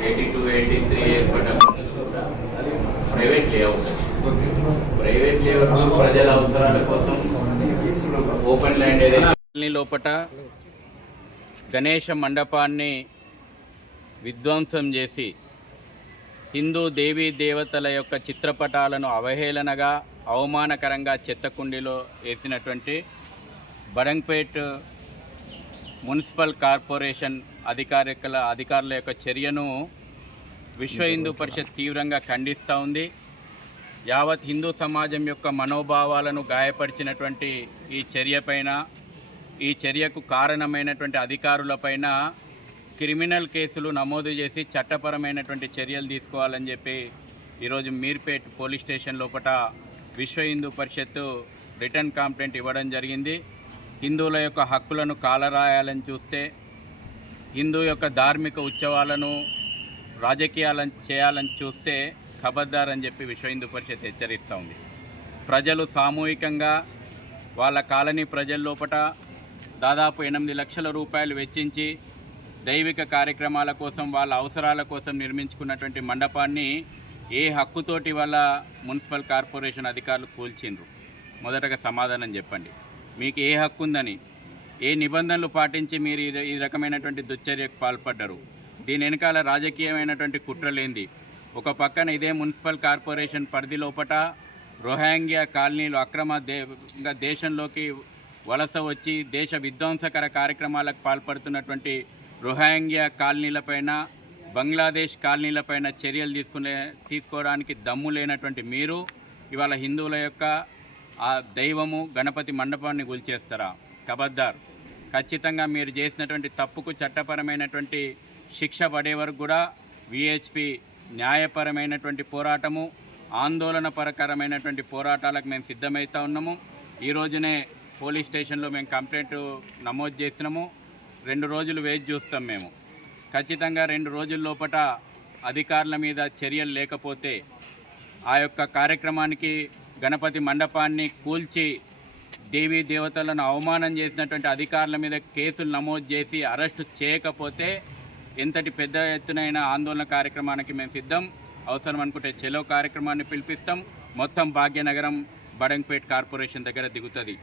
Eighty two eighty three ఏర్పడ్డ private layouts. Private layouts ప్రజల అవసరాల కోసం ఓపెన్ ల్యాండ్ ఏదైనా లోపట గణేష మండపాన్ని విధ్వంసం చేసి హిందూ దేవీ దేవతల యొక్క చిత్రపటాలను అవహేళనగా అవమానకరంగా చెత్తకుండీలో వేసినటువంటి బడంగ్పేట్ మున్సిపల్ కార్పొరేషన్ అధికారికల అధికారుల యొక్క చర్యను విశ్వ హిందూ పరిషత్ తీవ్రంగా ఖండిస్తూ ఉంది. యావత్ హిందూ సమాజం యొక్క మనోభావాలను గాయపరిచినటువంటి ఈ చర్యపైన ఈ చర్యకు కారణమైనటువంటి అధికారులపైన క్రిమినల్ కేసులు నమోదు చేసి చట్టపరమైనటువంటి చర్యలు తీసుకోవాలని చెప్పి ఈరోజు మీర్పేట్ పోలీస్ స్టేషన్ లోపల విశ్వ హిందూ పరిషత్తు రిటర్న్ కంప్లైంట్ ఇవ్వడం జరిగింది. హిందువుల యొక్క హక్కులను కాలరాయాలని చూస్తే హిందూ యొక్క ధార్మిక ఉత్సవాలను రాజకీయాలను చేయాలని చూస్తే ఖబర్దార్ అని చెప్పి విశ్వ హిందూ పరిషత్ హెచ్చరిస్తూ ఉంది. ప్రజలు సామూహికంగా వాళ్ళ కాలనీ ప్రజల లోపల దాదాపు ఎనిమిది లక్షల రూపాయలు వెచ్చించి దైవిక కార్యక్రమాల కోసం వాళ్ళ అవసరాల కోసం నిర్మించుకున్నటువంటి మండపాన్ని ఏ హక్కుతోటి వాళ్ళ మున్సిపల్ కార్పొరేషన్ అధికారులు కూల్చిండ్రు? మొదటగా సమాధానం చెప్పండి. మీకు ఏ హక్కు ఉందని ఏ నిబంధనలు పాటించి మీరు ఈ- ఈ రకమైనటువంటి దుశ్చర్యకు పాల్పడ్డారు. దీని వెనకాల రాజకీయమైనటువంటి కుట్రలేంది ఒక పక్కన ఇదే మున్సిపల్ కార్పొరేషన్ పరిధి లోపట రొహాంగ్యా కాలనీలు అక్రమ దే ఇంకా దేశంలోకి వలస వచ్చి దేశ విధ్వంసకర కార్యక్రమాలకు పాల్పడుతున్నటువంటి రొహాంగ్యా కాలనీలపైన బంగ్లాదేశ్ కాలనీలపైన చర్యలు తీసుకునే తీసుకోవడానికి దమ్ము లేనటువంటి మీరు ఇవాళ హిందువుల యొక్క ఆ దైవము గణపతి మండపాన్ని గుల్చేస్తారా కబద్దార్. ఖచ్చితంగా మీరు చేసినటువంటి తప్పుకు చట్టపరమైనటువంటి శిక్ష పడే వరకు కూడా విహెచ్పి న్యాయపరమైనటువంటి పోరాటము ఆందోళన పరకరమైనటువంటి పోరాటాలకు మేము సిద్ధమవుతా ఉన్నాము. ఈ రోజునే పోలీస్ స్టేషన్లో మేము కంప్లైంట్ నమోదు చేసినాము. రెండు రోజులు వేచి చూస్తాం మేము. ఖచ్చితంగా రెండు రోజుల లోపట అధికారుల మీద చర్యలు లేకపోతే ఆ యొక్క కార్యక్రమానికి గణపతి మండపాన్ని కూల్చి దేవీ దేవతలను అవమానం చేసినటువంటి అధికారుల మీద కేసులు నమోదు చేసి అరెస్టు చేయకపోతే ఎంతటి పెద్ద ఎత్తునైన ఆందోళన కార్యక్రమానికి మేము సిద్ధం. అవసరం అనుకుంటే చెలో కార్యక్రమాన్ని పిలిపిస్తాం. మొత్తం భాగ్యనగరం బడంగ్పేట్ కార్పొరేషన్ దగ్గర దిగుతుంది.